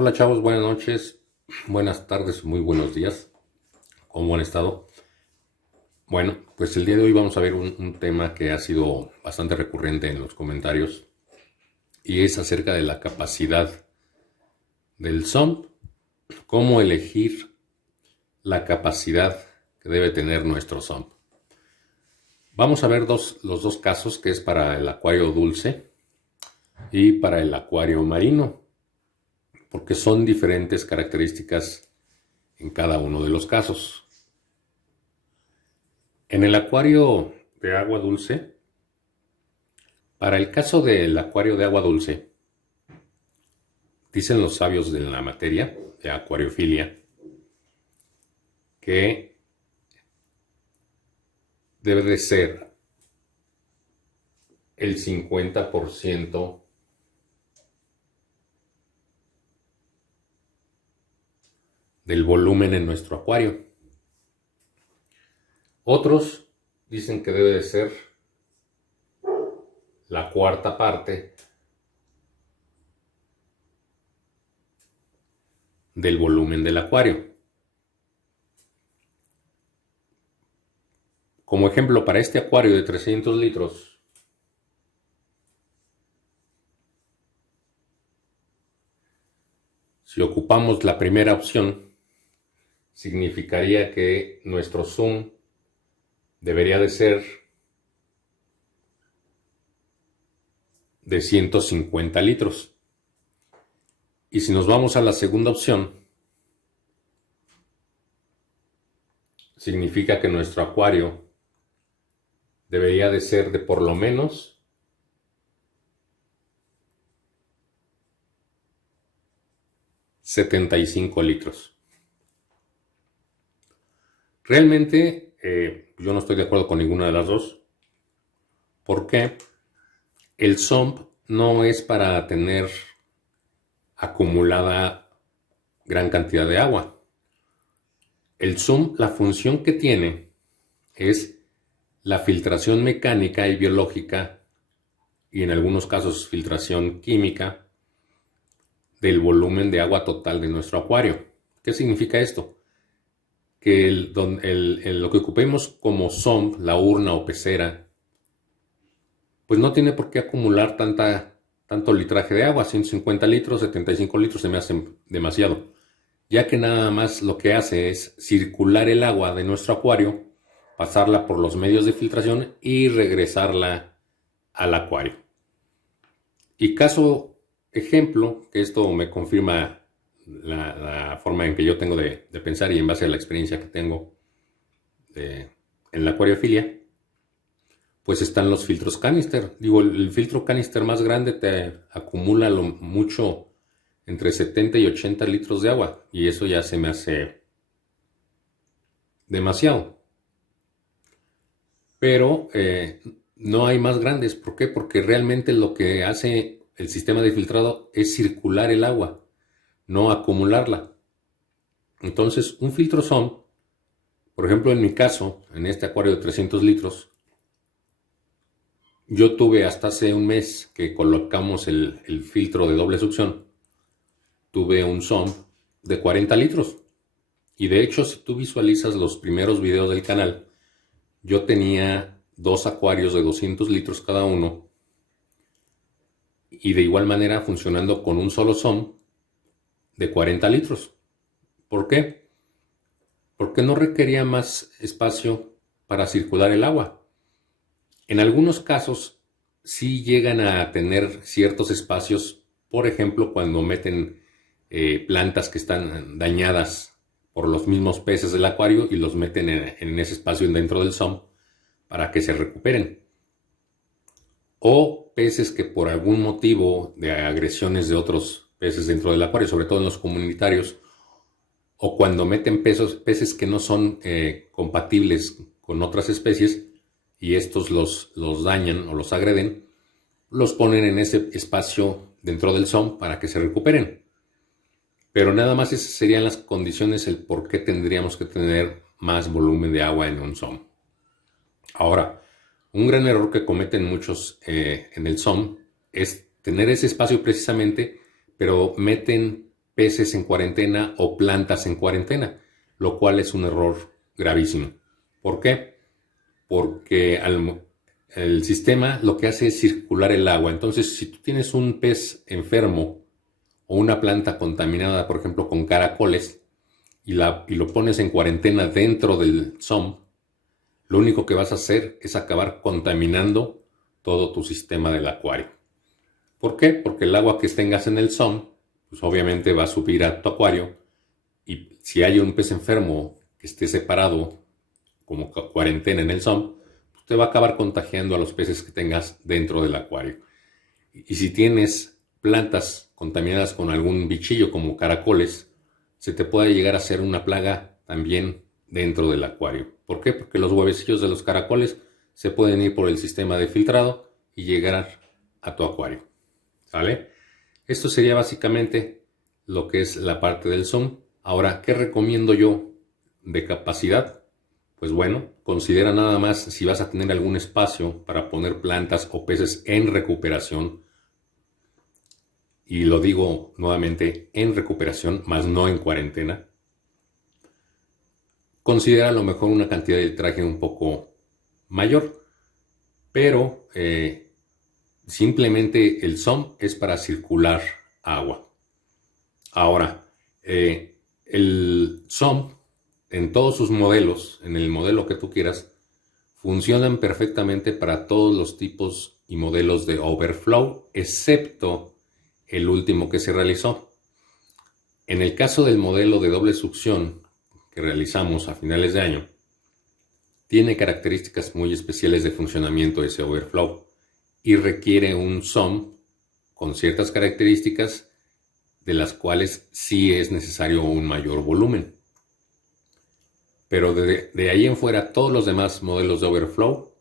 Hola chavos, buenas noches, buenas tardes, muy buenos días. ¿Cómo han estado? Bueno, pues el día de hoy vamos a ver un tema que ha sido bastante recurrente en los comentarios y es acerca de la capacidad del SOM, cómo elegir la capacidad que debe tener nuestro SOM. Vamos a ver los dos casos, que es para el acuario dulce y para el acuario marino, porque son diferentes características en cada uno de los casos. En el acuario de agua dulce, para el caso del acuario de agua dulce, dicen los sabios de la materia, de acuariofilia, que debe de ser el 50% del volumen en nuestro acuario. Otros dicen que debe de ser la cuarta parte del volumen del acuario. Como ejemplo, para este acuario de 300 litros, si ocupamos la primera opción, significaría que nuestro zoom debería de ser de 150 litros. Y si nos vamos a la segunda opción, significa que nuestro acuario debería de ser de por lo menos 75 litros. Realmente yo no estoy de acuerdo con ninguna de las dos, porque el SOMP no es para tener acumulada gran cantidad de agua. El SOMP, la función que tiene es la filtración mecánica y biológica, y en algunos casos filtración química, del volumen de agua total de nuestro acuario. ¿Qué significa esto? Que lo que ocupemos como SOMP, la urna o pecera, pues no tiene por qué acumular tanto litraje de agua. 150 litros, 75 litros se me hacen demasiado, ya que nada más lo que hace es circular el agua de nuestro acuario, pasarla por los medios de filtración y regresarla al acuario. Y caso ejemplo, que esto me confirma la forma en que yo tengo de pensar y en base a la experiencia que tengo en la acuariofilia, pues están los filtros canister. Digo, el filtro canister más grande te acumula lo mucho entre 70 y 80 litros de agua, y eso ya se me hace demasiado. Pero no hay más grandes. ¿Por qué? Porque realmente lo que hace el sistema de filtrado es circular el agua, no acumularla. Entonces, un filtro SOM, por ejemplo, en mi caso, en este acuario de 300 litros, yo tuve hasta hace un mes que colocamos el filtro de doble succión, tuve un SOM de 40 litros. Y de hecho, si tú visualizas los primeros videos del canal, yo tenía dos acuarios de 200 litros cada uno, y de igual manera funcionando con un solo SOM de 40 litros. ¿Por qué? Porque no requería más espacio para circular el agua. En algunos casos sí llegan a tener ciertos espacios, por ejemplo, cuando meten plantas que están dañadas por los mismos peces del acuario y los meten en ese espacio dentro del SOM para que se recuperen. O peces que por algún motivo de agresiones de otros peces dentro del acuario, sobre todo en los comunitarios, o cuando meten peces que no son compatibles con otras especies y estos los dañan o los agreden, los ponen en ese espacio dentro del SOM para que se recuperen. Pero nada más esas serían las condiciones, el por qué tendríamos que tener más volumen de agua en un SOM. Ahora, un gran error que cometen muchos en el SOM es tener ese espacio precisamente, pero meten peces en cuarentena o plantas en cuarentena, lo cual es un error gravísimo. ¿Por qué? Porque el sistema lo que hace es circular el agua. Entonces, si tú tienes un pez enfermo o una planta contaminada, por ejemplo, con caracoles, y lo pones en cuarentena dentro del SOM, lo único que vas a hacer es acabar contaminando todo tu sistema del acuario. ¿Por qué? Porque el agua que tengas en el SOM, pues obviamente va a subir a tu acuario, y si hay un pez enfermo que esté separado como cuarentena en el SOM, pues te va a acabar contagiando a los peces que tengas dentro del acuario. Y si tienes plantas contaminadas con algún bichillo como caracoles, se te puede llegar a hacer una plaga también dentro del acuario. ¿Por qué? Porque los huevecillos de los caracoles se pueden ir por el sistema de filtrado y llegar a tu acuario. ¿Sale? Esto sería básicamente lo que es la parte del SOM. Ahora, ¿qué recomiendo yo de capacidad? Pues bueno, considera nada más si vas a tener algún espacio para poner plantas o peces en recuperación. Y lo digo nuevamente, en recuperación, más no en cuarentena. Considera a lo mejor una cantidad de traje un poco mayor, pero simplemente el SOM es para circular agua. Ahora, el SOM en todos sus modelos, en el modelo que tú quieras, funcionan perfectamente para todos los tipos y modelos de overflow, excepto el último que se realizó. En el caso del modelo de doble succión que realizamos a finales de año, tiene características muy especiales de funcionamiento ese overflow y requiere un SOM con ciertas características de las cuales sí es necesario un mayor volumen. Pero de ahí en fuera, todos los demás modelos de overflow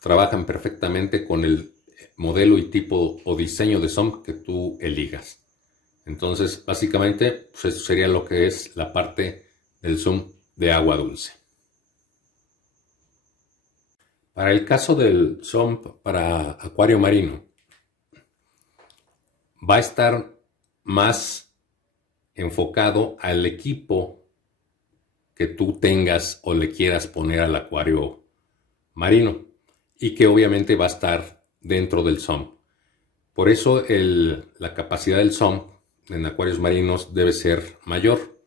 trabajan perfectamente con el modelo y tipo o diseño de SOM que tú elijas. Entonces, básicamente, pues eso sería lo que es la parte del SOM de agua dulce. Para el caso del SOM para acuario marino, va a estar más enfocado al equipo que tú tengas o le quieras poner al acuario marino y que obviamente va a estar dentro del SOM. Por eso la capacidad del SOM en acuarios marinos debe ser mayor.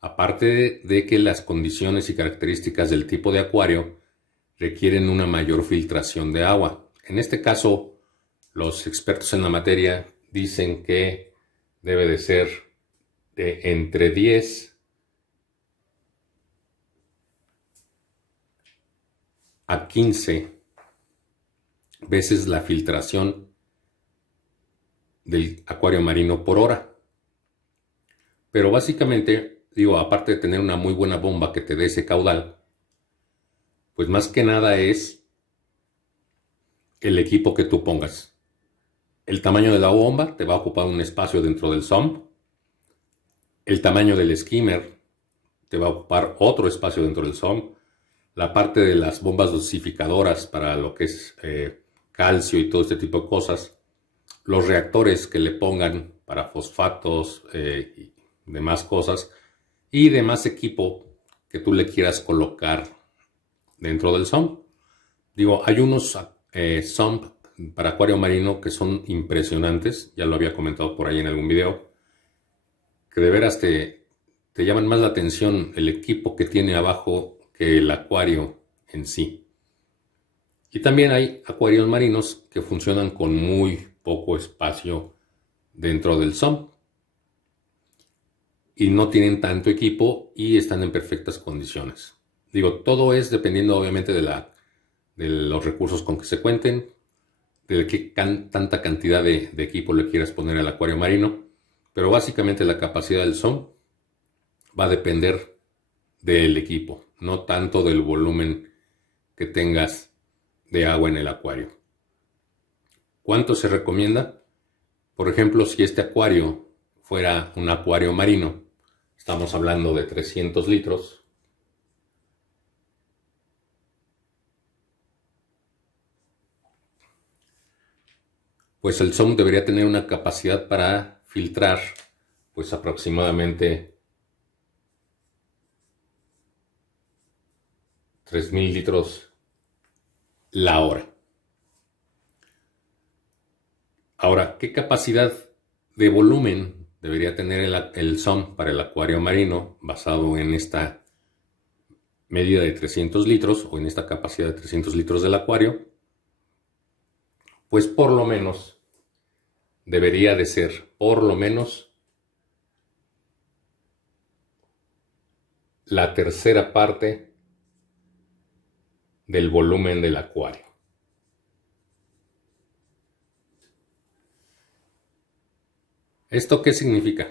Aparte de que las condiciones y características del tipo de acuario requieren una mayor filtración de agua. En este caso, los expertos en la materia dicen que debe de ser de entre 10 a 15 veces la filtración del acuario marino por hora. Pero básicamente, digo, aparte de tener una muy buena bomba que te dé ese caudal, pues más que nada es el equipo que tú pongas. El tamaño de la bomba te va a ocupar un espacio dentro del SOM. El tamaño del skimmer te va a ocupar otro espacio dentro del SOM. La parte de las bombas dosificadoras para lo que es calcio y todo este tipo de cosas. Los reactores que le pongan para fosfatos y demás cosas. Y demás equipo que tú le quieras colocar dentro del SOM. Digo, hay unos SOM para acuario marino que son impresionantes. Ya lo había comentado por ahí en algún video. Que de veras te llaman más la atención el equipo que tiene abajo que el acuario en sí. Y también hay acuarios marinos que funcionan con muy poco espacio dentro del SOM y no tienen tanto equipo y están en perfectas condiciones. Digo, todo es dependiendo obviamente de los recursos con que se cuenten, de qué tanta cantidad de equipo le quieras poner al acuario marino, pero básicamente la capacidad del SOM va a depender del equipo, no tanto del volumen que tengas de agua en el acuario. ¿Cuánto se recomienda? Por ejemplo, si este acuario fuera un acuario marino, estamos hablando de 300 litros. Pues el SOM debería tener una capacidad para filtrar pues aproximadamente 3,000 litros la hora. Ahora, ¿qué capacidad de volumen debería tener el SOM para el acuario marino basado en esta medida de 300 litros o en esta capacidad de 300 litros del acuario? Pues por lo menos debería de ser por lo menos la tercera parte del volumen del acuario. ¿Esto qué significa?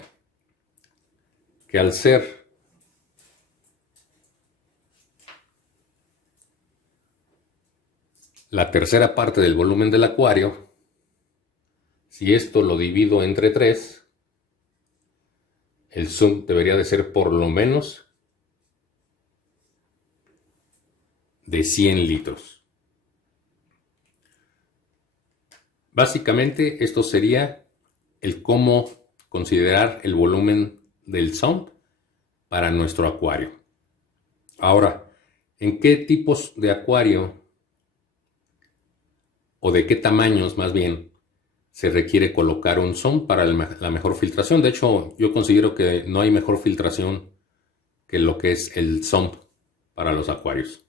Que al ser la tercera parte del volumen del acuario, si esto lo divido entre 3, el SUM debería de ser por lo menos de 100 litros. Básicamente esto sería el cómo considerar el volumen del SUM para nuestro acuario. Ahora, ¿en qué tipos de acuario o de qué tamaños más bien se requiere colocar un SUM para la mejor filtración? De hecho, yo considero que no hay mejor filtración que lo que es el SUM para los acuarios.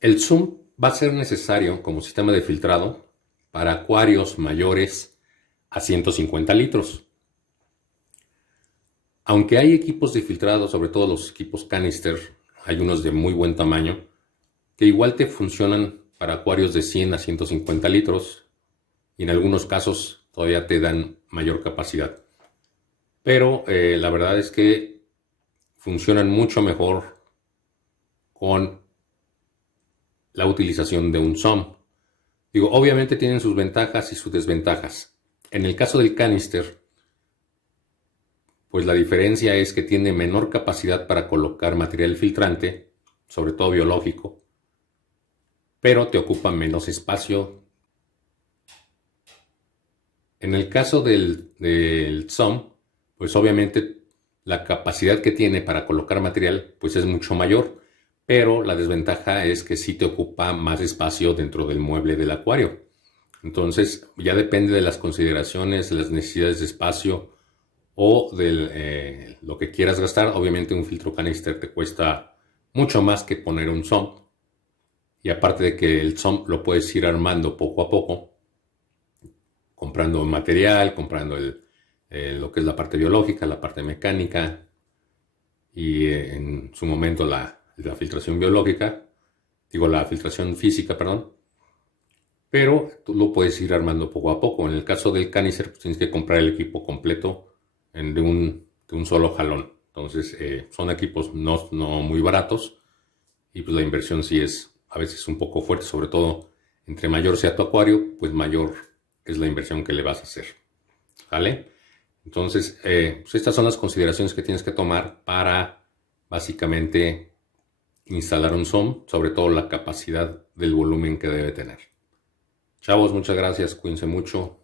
El SUM va a ser necesario como sistema de filtrado para acuarios mayores a 150 litros. Aunque hay equipos de filtrado, sobre todo los equipos canister, hay unos de muy buen tamaño, que igual te funcionan para acuarios de 100 a 150 litros y en algunos casos todavía te dan mayor capacidad. Pero la verdad es que funcionan mucho mejor con la utilización de un SUM. Digo, obviamente tienen sus ventajas y sus desventajas. En el caso del canister, pues la diferencia es que tiene menor capacidad para colocar material filtrante, sobre todo biológico, pero te ocupa menos espacio. En el caso del SUM, pues obviamente la capacidad que tiene para colocar material pues es mucho mayor, pero la desventaja es que sí te ocupa más espacio dentro del mueble del acuario. Entonces ya depende de las consideraciones, de las necesidades de espacio o de lo que quieras gastar. Obviamente un filtro canister te cuesta mucho más que poner un SUM. Y aparte de que el SUM lo puedes ir armando poco a poco, comprando material, comprando lo que es la parte biológica, la parte mecánica y en su momento la filtración biológica, la filtración física, perdón. Pero tú lo puedes ir armando poco a poco. En el caso del canister, pues tienes que comprar el equipo completo de un solo jalón. Entonces, son equipos no muy baratos y pues la inversión sí es a veces un poco fuerte, sobre todo entre mayor sea tu acuario, pues mayor es la inversión que le vas a hacer. ¿Vale? Entonces, pues estas son las consideraciones que tienes que tomar para básicamente instalar un SUM, sobre todo la capacidad del volumen que debe tener. Chavos, muchas gracias, cuídense mucho.